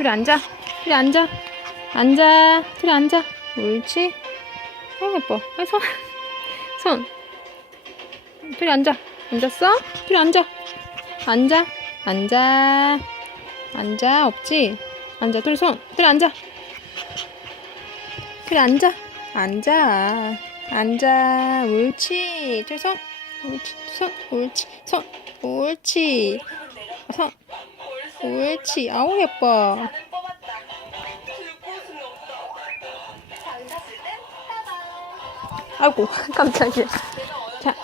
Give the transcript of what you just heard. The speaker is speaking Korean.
둘이 앉아. 둘이 앉아. 앉아. 둘이 앉아. 옳지. 어, 예뻐. 아, 손. 손. 둘이 앉아. 앉았어? 둘이 앉아. 앉아. 앉아. 앉아. 없지? 앉아. 둘이 손. 둘이 앉아. 둘이 앉아. 앉아. 앉아. 옳지. 둘이 손. 옳지. 손. 옳지. 손. 옳지. 손. 옳지. 아우, 예뻐. 아이고, 깜짝이야. 자.